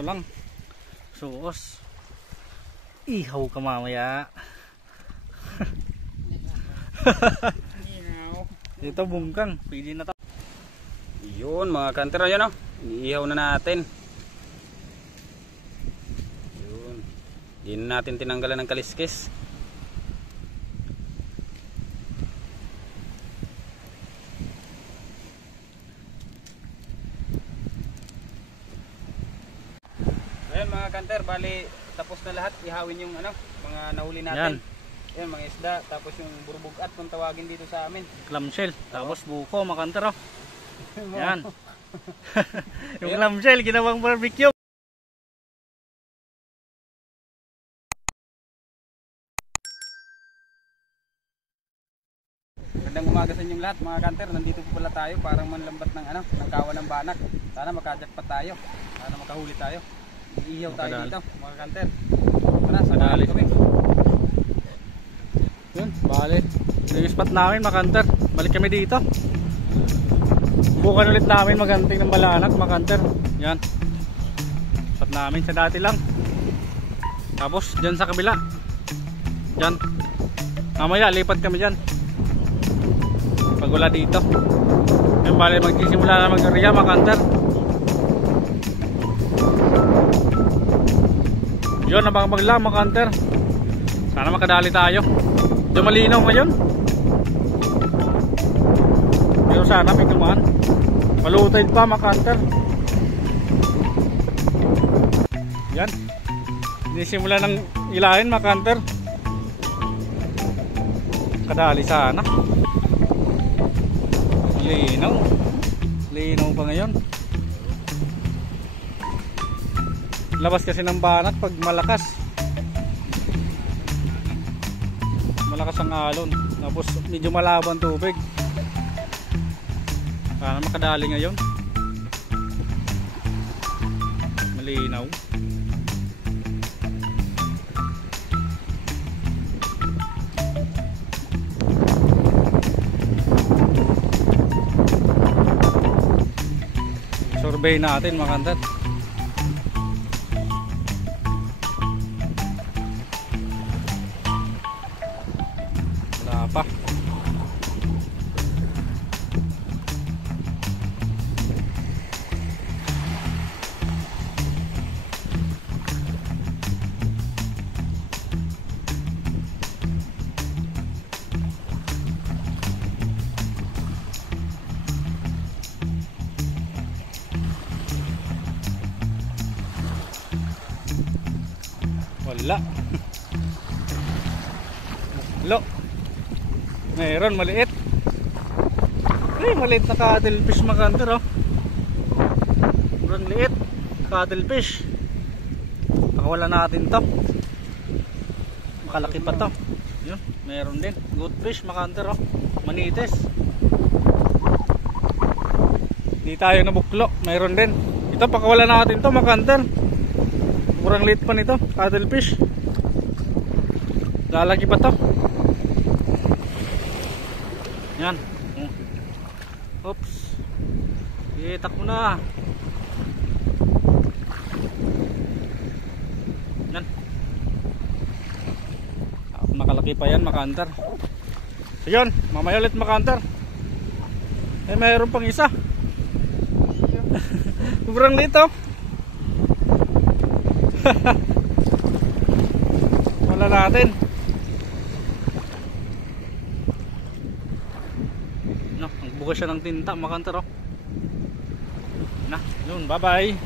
Ito lang. Suos. Ihaw ka mamaya. Ito bungkang. Pwede na to. Yun mga kanter, ayan o. Iniihaw na natin. Yun. Hindi na natin tinanggalan ng kaliskis. Ayan mga kanter, bali tapos na lahat. Ihawin yung mga nahuli natin. Yan mga isda, tapos yung burbugat kung tawagin dito sa amin. Clamshell, tapos buko, makanter oh. Yan. Yung clamshell, ginawang barbecue. Magandang umaga sa inyong lahat mga kanter. Nandito po pala tayo parang manlambat ng kawan ng banak. Sana makajakpat tayo. Sana makahuli tayo. Iihaw tayo dito mga kanter. Tara, sanaali kami. Yun, balik. Yung spot namin makanter. Balik kami dito. Bukan ulit namin maganting ng balanak makanter. Yan. Spot namin sa dati lang. Tapos dyan sa kabila. Yan. Mamaya lipat kami dyan. Pag wala dito. Yan, balik magsisimula na mag-area makanter. Yun, nabangabag lang makanter. Sana makadali tayo. Medyo malinaw ngayon. Pero sana may dumaan. Malutay pa makanter. Yan. Sinisimula ng ilahin makanter. Kadali sana. Linaw. Linaw pa ngayon. Labas kasi ng banat pag malakas. Malakas ang alon. Tapos medyo malabo ang tubig. Sana makadali ngayon. Malinaw. Survey natin mga kanter. Pa. Wala. Lo. Mayroon maliit. Maliit na cuttlefish makanter oh. Sobrang liit. Cuttlefish. Pakawala natin to. Makalaki pa to. Yun, mayroon din. Goldfish makanter oh. Manitis. Hindi tayo nabuklo. Mayroon din. Ito pakawala natin to makanter. Sobrang liit pa nito. Cuttlefish. Lalaki pa to. Yan. Oops. Itak mo na. Yan. Nakalaki pa yan makanter. So yun, mamaya ulit makanter. Mayroon pang isa. Sobrang lito. Wala natin. Buka siya ng tinta makanter oh. Na, yun, bye bye.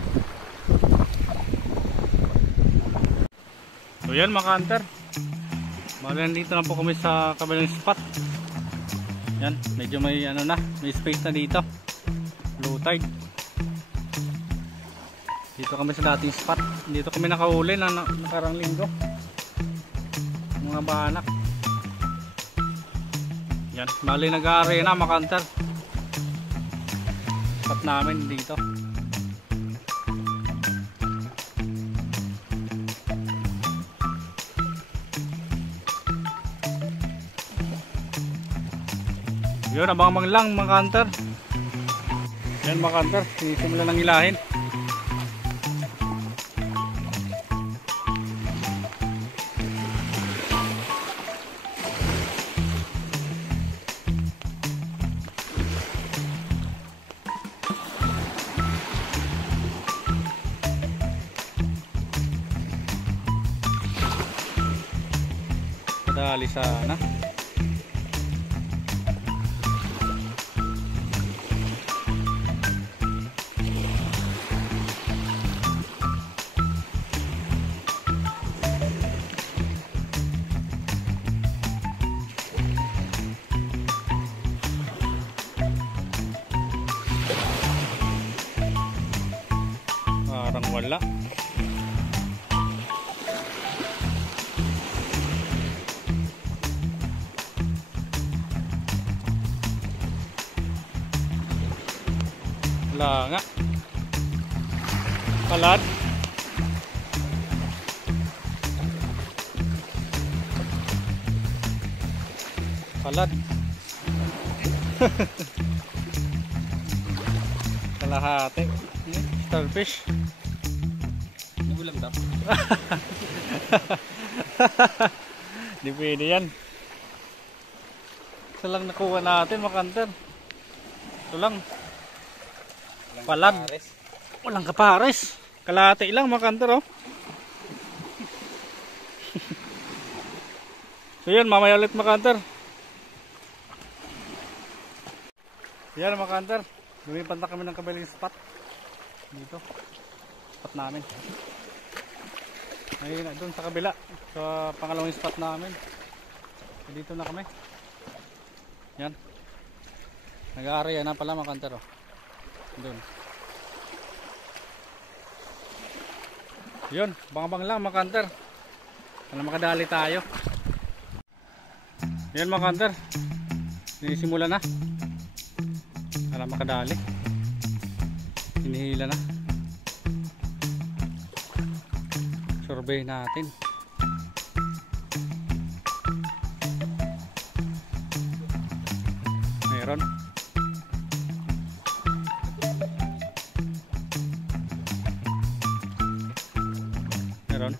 So yan makanter. Bali dito na po kami sa kabilang spot. Yan, medyo may may space na dito. Low tide. Dito kami sa dating spot. Dito kami nakahuli na nakarang linggo. Mga banak. Yan, bali nag-arena makanter. Spot namin dito. Yun, abang-abang lang mga kanter. Yan mga kanter, sinisimula ng ilahin. Dali sana. Parang wala. Wala nga. Palad. Palad. Kalahati. Starfish. Ulam daw. Di pwede yan. Isa lang nakuha natin mga hunter. Ito lang. Palad. Walang kapares. Kalahati lang mga hunter, oh. So yan, mamaya ulit mga hunter. Yan mga hunter. Lumipan na kami ng kabilang spot. Dito. Spot namin. Ayun, doon sa kabila. Sa pangalawang spot namin. Dito na kami. Yan. Nag-aaraya na pala mga hunter, oh. Doon. Yun, bang-bang lang mga hunter. Para makadali tayo. Yan mga hunter. Sinisimula na. Para makadali. Hinihila na. Survey natin. Meron. Meron.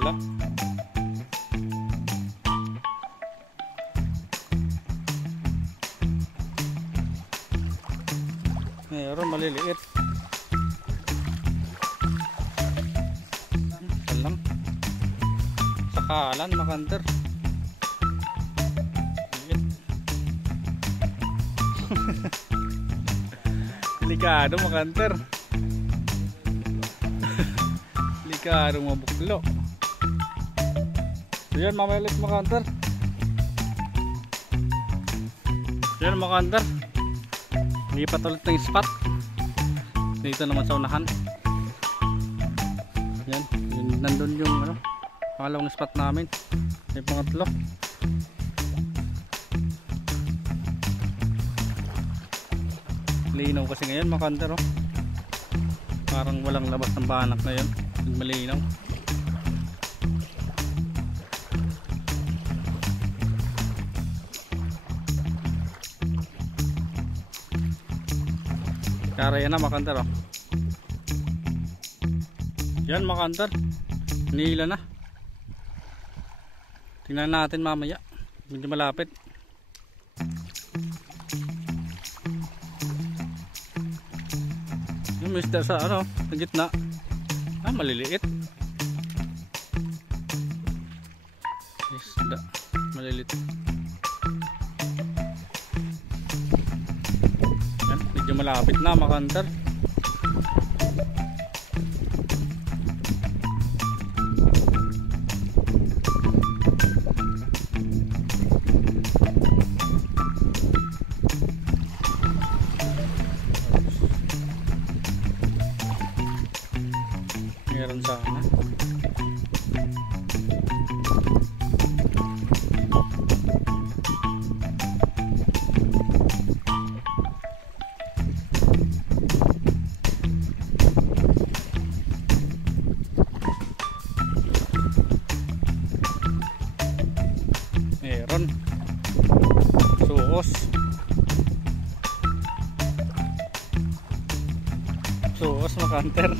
Wala. Meron maliliit. Alam. Sakalan mga hunter. Liit. Delikado mga hunter. Delikado mabuklo. So yan, mamaya ulit mga hunter. So yan mga hunter. Lipat ulit ng spot. Dito naman sa unahan. Yan, nandun yung ano, pangalawang spot namin. Yung pangatlo. Linaw kasi ngayon mga hunter, oh. Parang walang labas ng banak na yun. Malinaw. Karaya na mga hunter, oh. Yan mga hunter, nihila na. Tingnan natin mamaya. Medyo malapit. Yung mister sa ano, sa gitna. Ah, maliliit. Isda, maliliit. Yan, medyo malapit na mga hunter. Meron sana. Meron. Suos. Suos mga hunter.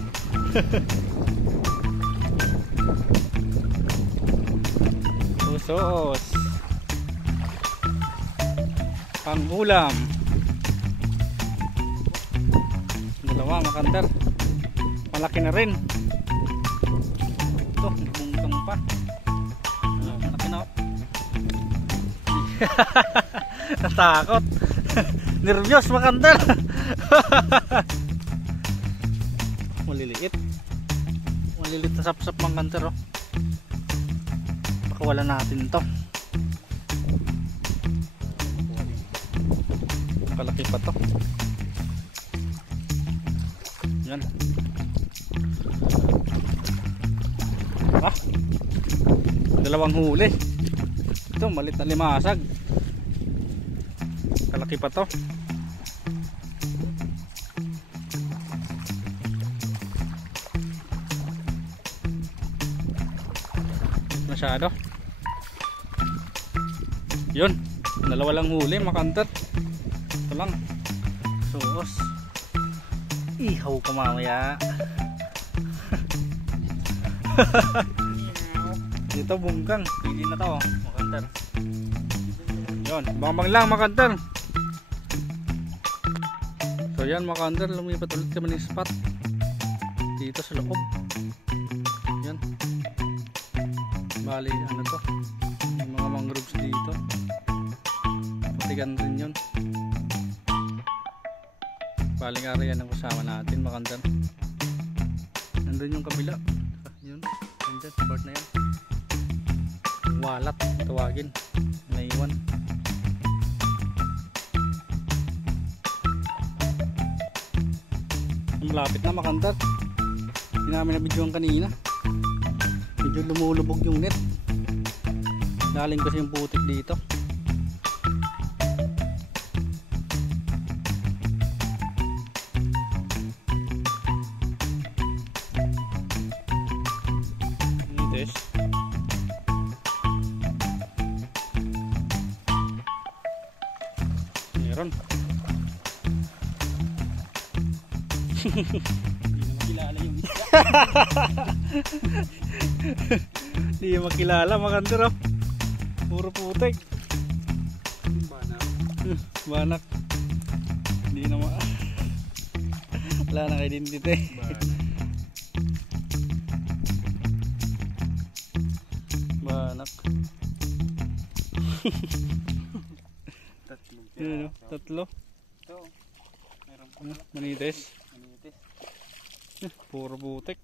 Sos. Pang-ulam. Dalawa mga kanter. Malaki na rin. Ito, bungkang pa. Malaki na. Natakot. Nervyos mga kanter. Maliliit. Maliliit na sap-sap mga kanter. Oh. Pakawalan natin to. Kalaki pa to. Yan. Ah, dalawang huli. Ito malit na limasag. Kalaki pa to. Masyado. Yun, dalawa lang huli mga kanter. Ito lang. Sos. Ihaw ka mamaya. Dito bungkang. Pili na to mga kanter. Yun, bang lang mga kanter. So yan mga kanter, lumipat ulit kami ng spot dito sa loob. Yan. Bali ano to, yung mga mangroves dito. Patigan rin yun. Baling area ng kasama natin mga kanter. Nandun yung kabila. Yun, nandun, part na yan. Walat, tawagin. Naiwan. Malapit na mga kanter. Hindi namin nabidyoan kanina. Medyo lumulubog yung net. Daling kasi yung putik dito. This. Meron. Hindi na makilala yung isda. Hindi makilala mga kanter. Oh. Puro putik. Banak. Banak. Hindi na wala na identity. Banak. Tatlong Yun, oh, tatlo. Ito. Meron pa. Manitis. Manitis. Puro putik.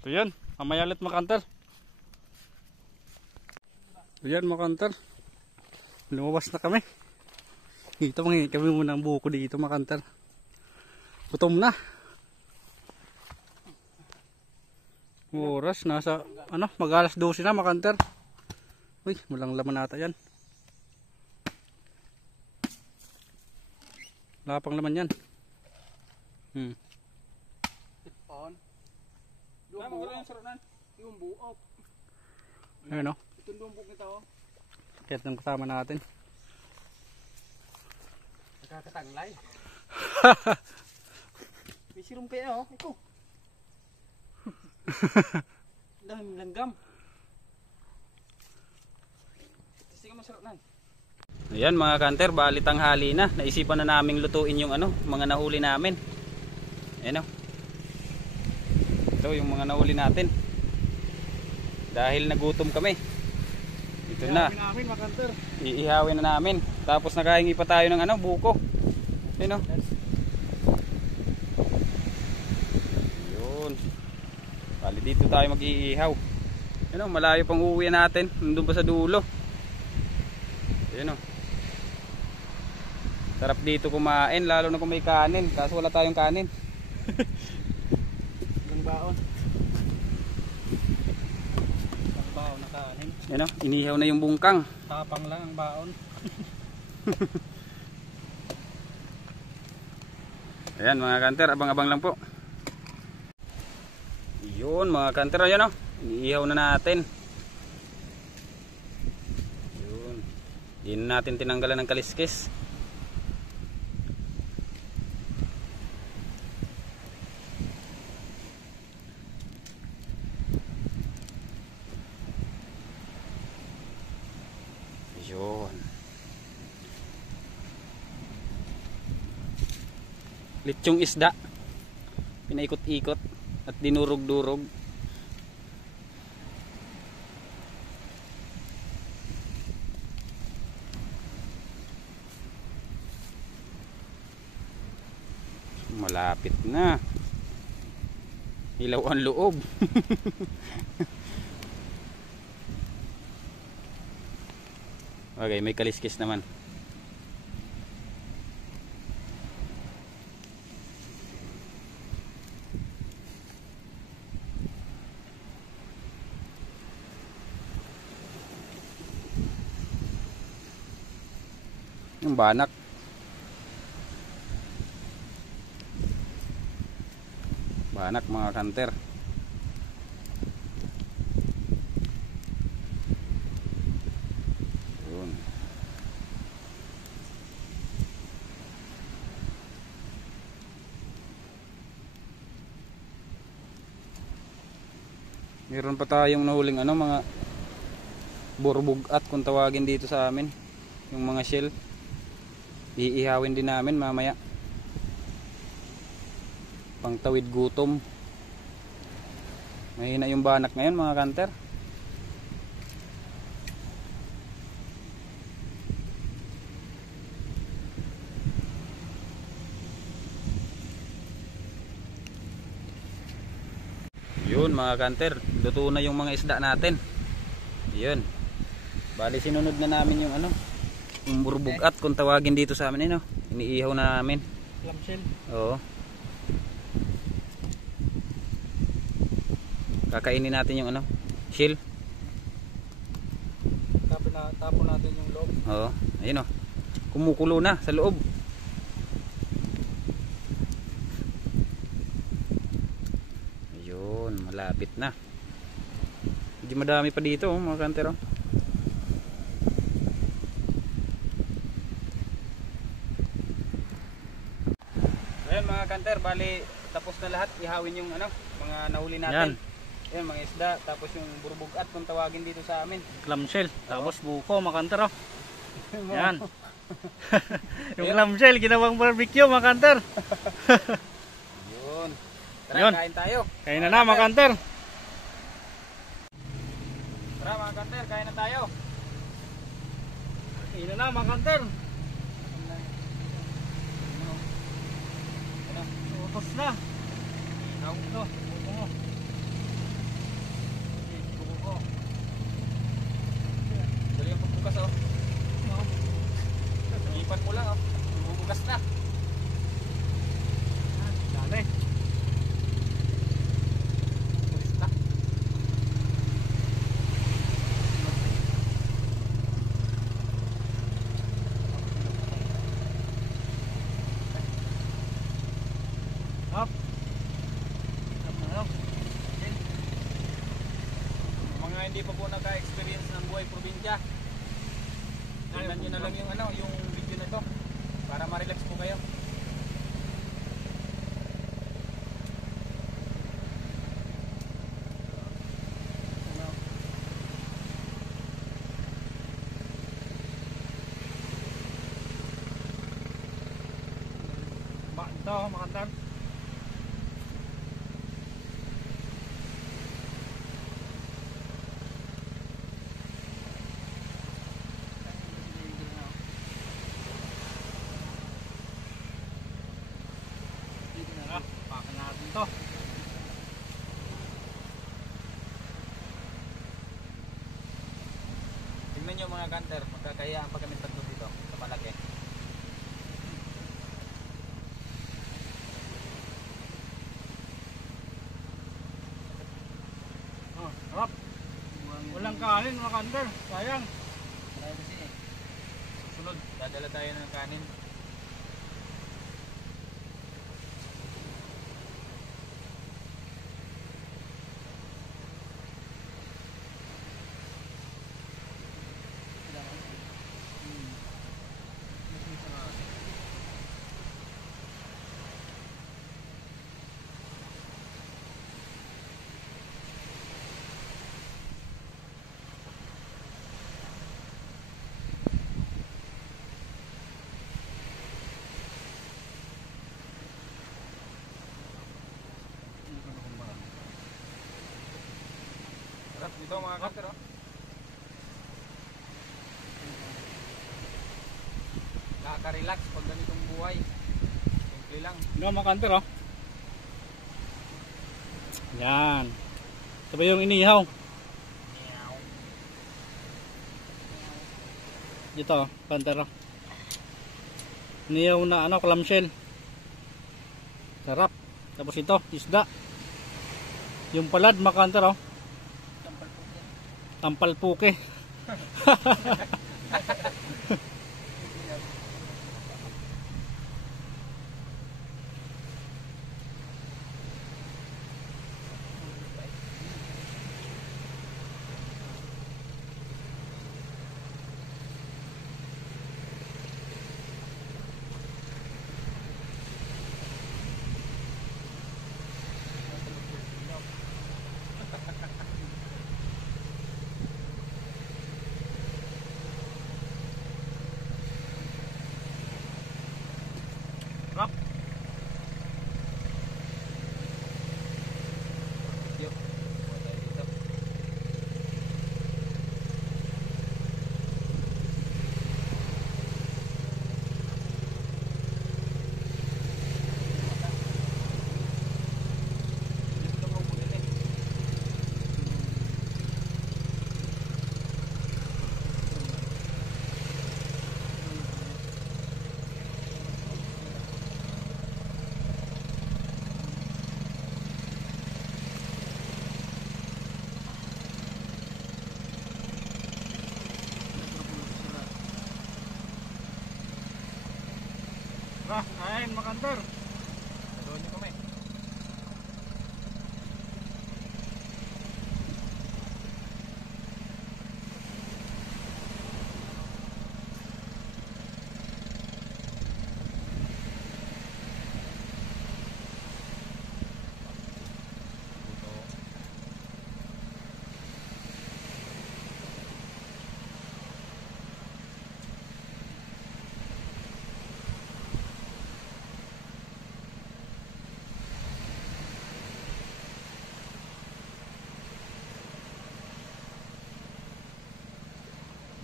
So yan, mamaya ulit mga kanter. So yan mga kanter, lumabas na kami. Dito mangingi kami muna ng buko dito mga kanter. Gutom na. Oras nasa ano, mag-alas 12 na mga kanter. Uy, walang laman nata yan. Wala pang laman yan. On. Tama, wala yung sarunan. Yung buok. Ayun o. Itong lumbok nito. Kaya ng kasama natin. Nakakatanglay. May sirumpe oh. Ito. Daming langgam. Sige mo sarunan. Ayan mga kanter, bali tanghali na. Naisipan na naming lutuin yung ano, mga nahuli namin. Ayan o. Ito yung mga nahuli natin. Dahil nagutom kami. Ito na. Namin mga kanter. Iihawin na namin. Tapos nakahingi pa tayo ng ano, buko. Ayan o. Yun. Bali dito tayo mag-iihaw. Ayan o, malayo pang uuwi natin. Nandun pa sa dulo. Ayan o. Sarap dito kumain, lalo na kung may kanin. Kaso wala tayong kanin. Ang baon. Ang baon na kanin. Ayan o, inihaw na yung bungkang. Tapang lang ang baon. Ayan mga kanter, abang-abang lang po. Yun mga kanter, ayan o. Inihaw na natin. Yun. Hindi na natin tinanggalan ng kaliskis. Yun. Litsyong isda. Pinaikot-ikot at dinurog-durog. Malapit na. Ilaw ang loob. Okay, may kaliskis naman. Yung banak. Banak mga kanter. Yun. Meron pa tayong nahuling ano, mga burbugat kung tawagin dito sa amin. Yung mga shell. Iihawin din namin mamaya. Pangtawid gutom. Mahina yung banak ngayon mga kanter. Yun mga kanter, luto na yung mga isda natin. Yun. Bali sinunod na namin yung ano, yung burbugat kung tawagin dito sa amin, no? Iniihaw na namin. Clamshell. Oo. Kakainin natin yung ano, shell. Tapon natin yung loob. Oo, ayun, oh. Kumukulo na sa loob. Ayun, malapit na. Medyo madami pa dito, oh, mga kanter, oh. Ayun mga kanter, bali tapos na lahat. Ihawin yung ano, mga nahuli natin. Yan, mga isda, tapos yung burbugat kung tawagin dito sa amin. Clamshell. Tapos buko mga kanter, oh. Yan. Yung clamshell ginawang barbecue mga kanter. Yun. Tara, Yun. kain tayo. Kain na mga kanter. Tara mga kanter, kain na tayo. Kain na mga kanter. Utos na. Inaw. Ito, buko mo. Buko. Dali yung pagbukas, oh. Ipan mo lang, oh. Bubukas na. Dali. Bukas na. Up. Mga hindi pa po naka-experience ng buhay probinsya, tingnan nyo na lang yung ano, yung video na to para ma-relax po kayo. Ito mga kanter. Pakan natin to. Tingnan nyo mga kanter, magkakayaan pa kami tatlo dito sa malaki. Oh, sarap. Walang kanin mga kanter. Sayang. Susunod, dadala tayo ng kanin. Ito mga kanter, oh. Nakaka-relax pag ganitong buhay. Simple lang. Yan mga kanter, oh. Yan. Ito ba yung inihaw? Dito, oh, kanter, oh. Inihaw na ano, clamshell. Sarap. Tapos ito, isda. Yung palad mga kanter, oh. Tampalpuke. Sarap. Yuk. Buat tayo dito. Dito mo po din eh. Tara, kain mga kanter. Doon nyo kami.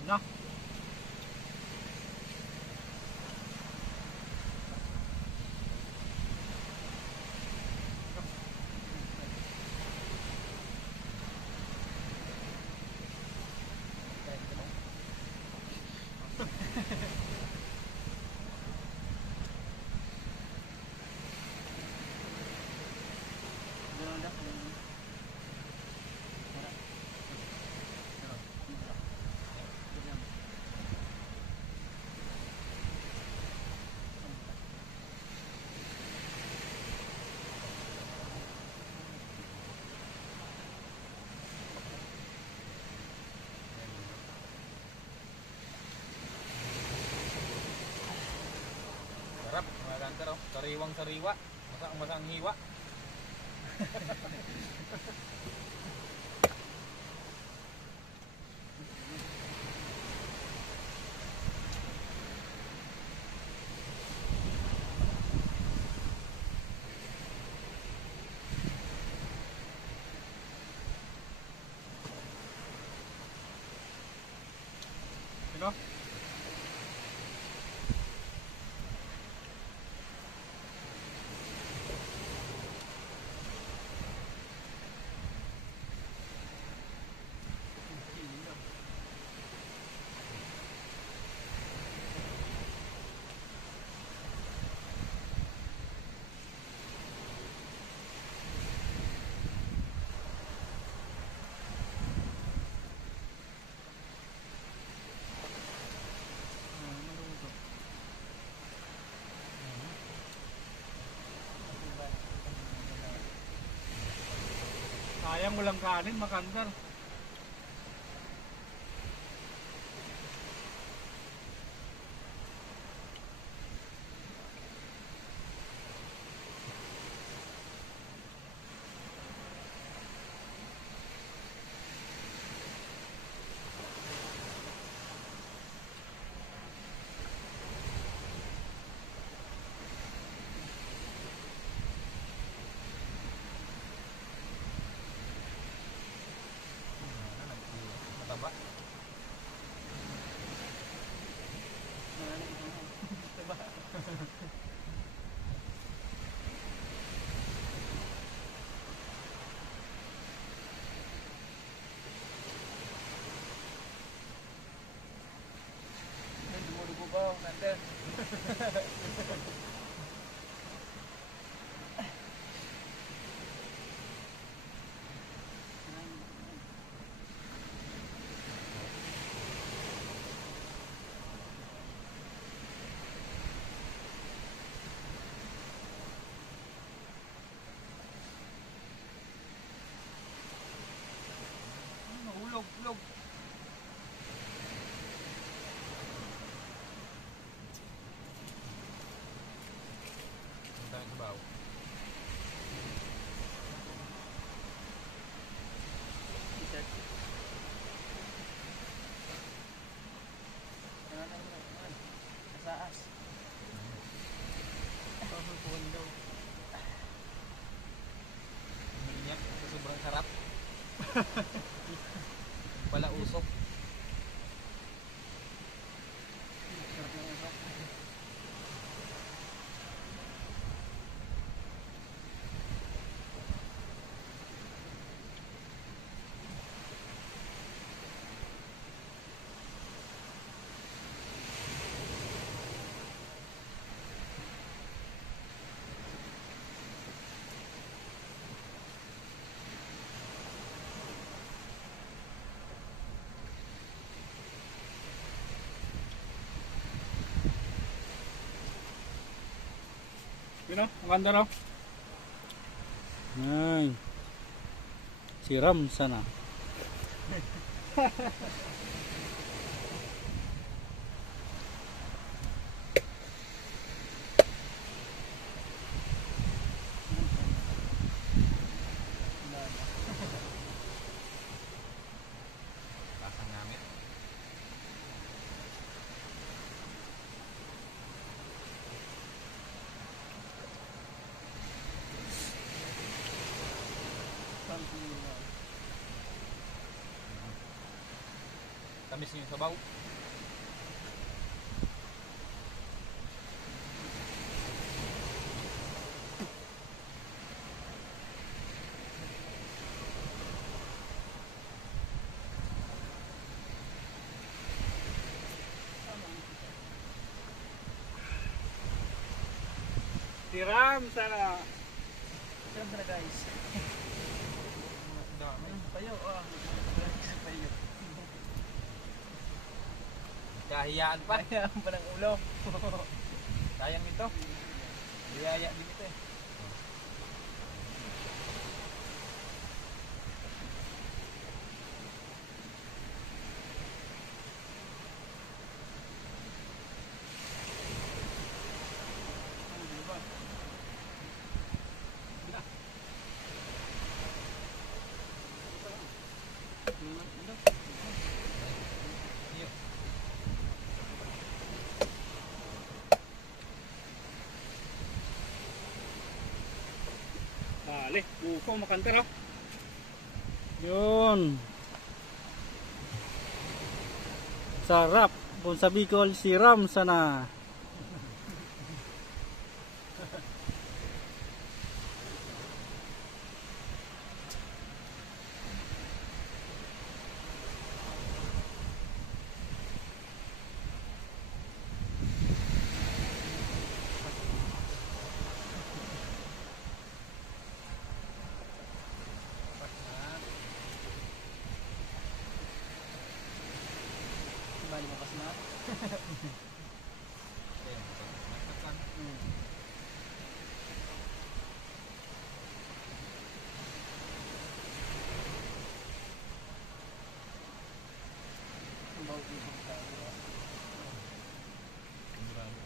Na. Sarap mga kanter, oh. Sariwang sariwa. Masang hiwa. Ito. Sayang walang kanin mga kanter. Haba. Dumudugo pa, Hunter. Ulog. Ang daming sabaw. Kasaas. Pahupuan daw. Minyak, sobrang sarap. Pala usok. Sarap ng usok. Yun o, maganda raw. Ay. Siram sana. Lasang gamit. Tamis niyo yung sabaw. Siram sana. Sarap na guys. Dami. Payo, payo. Kahiyaan pa. Kaya pa ng ulo. Sayang ito. Biyaya din ito eh. Iyo. Dali, buko makanta raw. Yun. Sarap. Kung sa Bicol, siram sana. Bali makas na. Ayan, nagtakan. Ang bawal dito sa tayo. Grabe.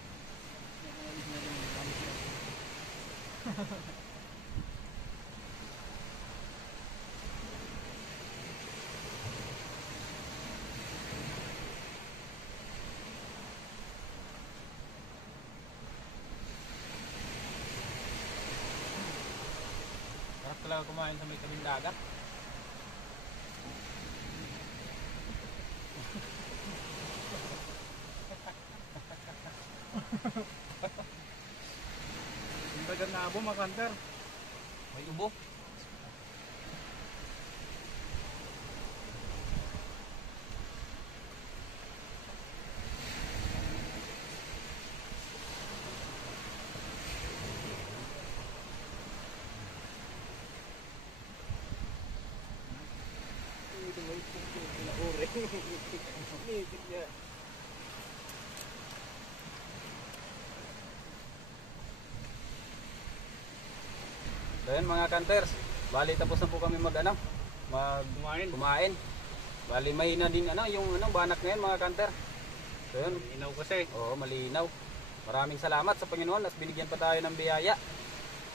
Nakawalis na rin yung kami sila. Sarap talaga kumain sa may tabing dagat. agad na abo mga kanter. May ubo. So yun mga kanters, bali tapos na po kami Kumain. Bali mahina din yung banak na yun mga kanter. So yun, Inaw kasi. oo, malinaw. Maraming salamat sa Panginoon at binigyan pa tayo ng biyaya.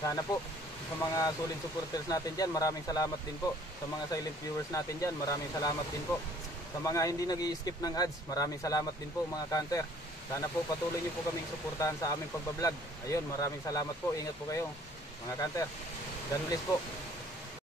Sana po sa mga solid supporters natin dyan, maraming salamat din po. Sa mga silent viewers natin dyan, maraming salamat din po. Sa mga hindi nag-i-skip ng ads, maraming salamat din po mga kanter. Sana po patuloy niyo po kaming suportahan sa aming pagbablog. Ayun, maraming salamat po. Ingat po kayo mga kanter. God bless po.